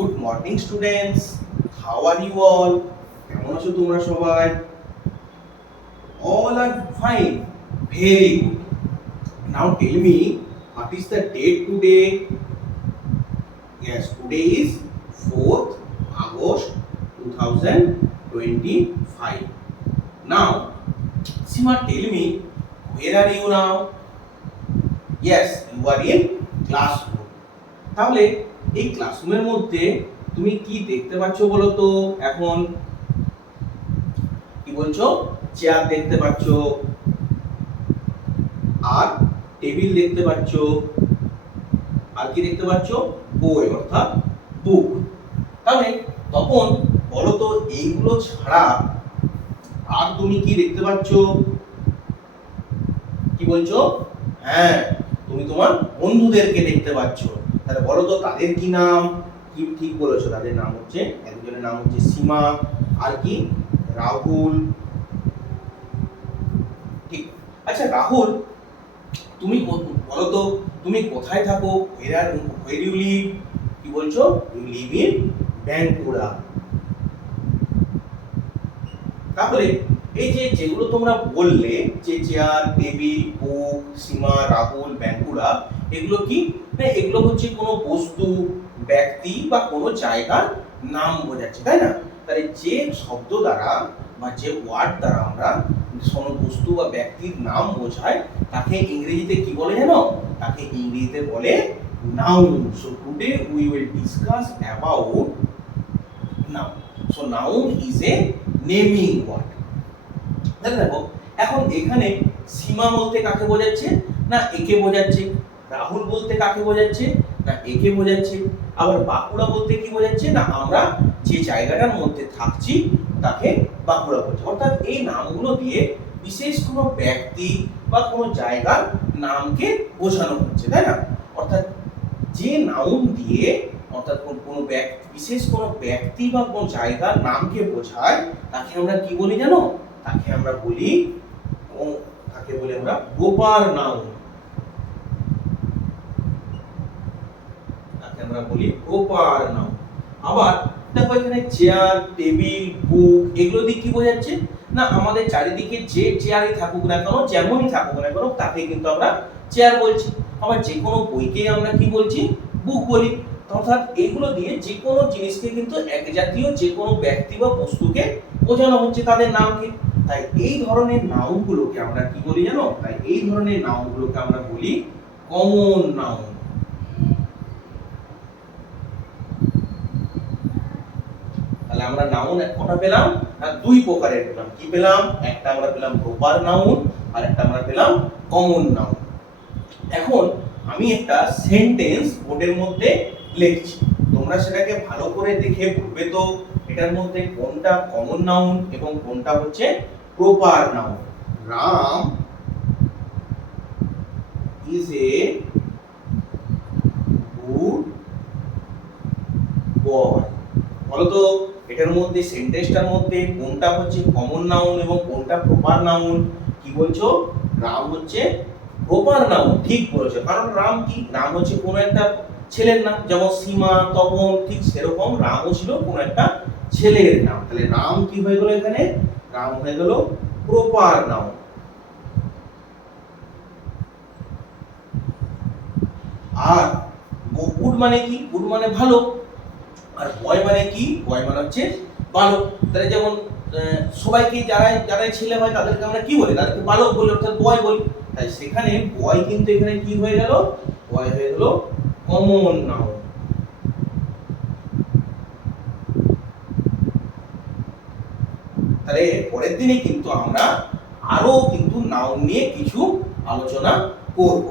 Good morning students. How are you all? কেমন আছো তোমরা সবাই? All are fine. Very good. Now tell me, what is the date today? Yes, today is 4th August 2025. Now, Sima, tell me, where are you now? Yes, you are in classroom. তাহলে এই ক্লাসরুমের মধ্যে তুমি কি দেখতে পাচ্ছ বলো তো? এখন কি বলছো? চেয়ার দেখতে পাচ্ছ, আর টেবিল দেখতে পাচ্ছ, আর কি দেখতে পাচ্ছ? বই অর্থাৎ বুক। তাহলে তখন বলো তো এইগুলো ছাড়া আর তুমি কি দেখতে পাচ্ছ? কি বলছো? হ্যাঁ, তুমি তোমার বন্ধুদেরকে দেখতে পাচ্ছ। তাহলে বলো তো তাদের কি নাম? কি ঠিক বলেছো, তাদের নাম হচ্ছে, একজনের নাম হচ্ছে সীমা, আর কি? রাহুল। ঠিক। আচ্ছা রাহুল, তুমি বলো তো তুমি কোথায় থাকো? where you live? কি বলছো? you live in Bankura. তাহলে এই যে যেগুলো তোমরা বললে যে চেয়ার, টেবিল, বুক, সীমা, রাহুল, বাঁকুড়া, এগুলো কি? না এগুলো হচ্ছে কোনো বস্তু, ব্যক্তি বা কোনো জায়গার নাম বোঝাচ্ছে, তাই না? তাহলে যে শব্দ দ্বারা বা যে ওয়ার্ড দ্বারা আমরা কোনো বস্তু বা ব্যক্তির নাম বোঝাই তাকে ইংরেজিতে কি বলে জানো? তাকে ইংরেজিতে বলে noun. So today we will discuss about noun. So noun is a naming word. দেখো এখন এখানে সীমা বলতে কাকে বোঝাচ্ছে? না একে বোঝাচ্ছে। রাহুল বলতে কাকে বোঝাচ্ছে? না একে বোঝাচ্ছে। আবার বাঁকুড়া বলতে কি বোঝাচ্ছে? না আমরা যে জায়গাটার মধ্যে থাকছি তাকে বাঁকুড়া বলছে। অর্থাৎ এই নামগুলো দিয়ে বিশেষ কোনো ব্যক্তি বা কোনো জায়গার নামকে বোঝানো হচ্ছে, তাই না? অর্থাৎ যে নাউন দিয়ে অর্থাৎ কোনো ব্যক্তি, বিশেষ কোনো ব্যক্তি বা কোনো জায়গার নামকে বোঝায় তাকে আমরা কি বলি জানো? তাকে আমরা বলি আমরা প্রপার নাউন। তাকে আমরা বলি প্রপার নাউন। আবার দেখো এখানে চেয়ার, টেবিল, বুক এগুলো দিয়ে কি বোঝাচ্ছে? না আমাদের চারিদিকে যে চেয়ারই থাকুক না কেন, যেমনই থাকুক না কেন, তাকে কিন্তু আমরা চেয়ার বলছি। আবার যে কোনো বইকে আমরা কি বলছি? বুক বলি। অর্থাৎ এগুলো দিয়ে যে কোনো জিনিসকে কিন্তু এক জাতীয় যে কোনো ব্যক্তি বা বস্তুকে বোঝানো হচ্ছে তাদের নামকে। তাই এই ধরনের নাউনগুলোকে আমরা কি বলি জানো? তাই এই ধরনের নাউনগুলোকে আমরা বলি কমন নাউন। তাহলে আমরা নাউন কটা পেলাম? না দুই প্রকারের পেলাম। কি পেলাম? একটা আমরা পেলাম প্রপার নাউন, আর একটা আমরা পেলাম কমন নাউন। এখন আমি একটা সেন্টেন্স বোর্ডের মধ্যে লিখছি, তোমরা সেটাকে ভালো করে দেখে বলবে তো এটার মধ্যে কোনটা কমন নাউন এবং কোনটা হচ্ছে proper noun. Ram is a good boy. বলো তো এটার মধ্যে সেন্টেন্সটার মধ্যে কোনটা হচ্ছে কমন নাউন এবং কোনটা প্রপার নাউন? কি বলছো? রাম হচ্ছে প্রপার নাউন। ঠিক বলেছো, কারণ রাম কি? রাম হচ্ছে কোন একটা ছেলের নাম, যেমন সীমা, তপন, ঠিক সেরকম রামও ছিল কোন একটা ছেলের নাম। তাহলে রাম কি হয়ে গেল এখানে? রাম হয়ে গেল প্রপার নাউন। আর গুড মানে কি? গুড মানে ভালো। আর বয় মানে কি? বয় মানে হচ্ছে বালক। তাহলে যেমন সবাইকে যারাই ছেলে হয় তাদেরকে আমরা কি বলি? তাদেরকে বালক বলি, অর্থাৎ বয় বলি। তাই সেখানে বয় কিন্তু এখানে কি হয়ে গেল? বয় হয়ে গেল কমন নাউন। তাহলে পরের দিনে কিন্তু আমরা আরো কিন্তু নাউন নিয়ে কিছু আলোচনা করব।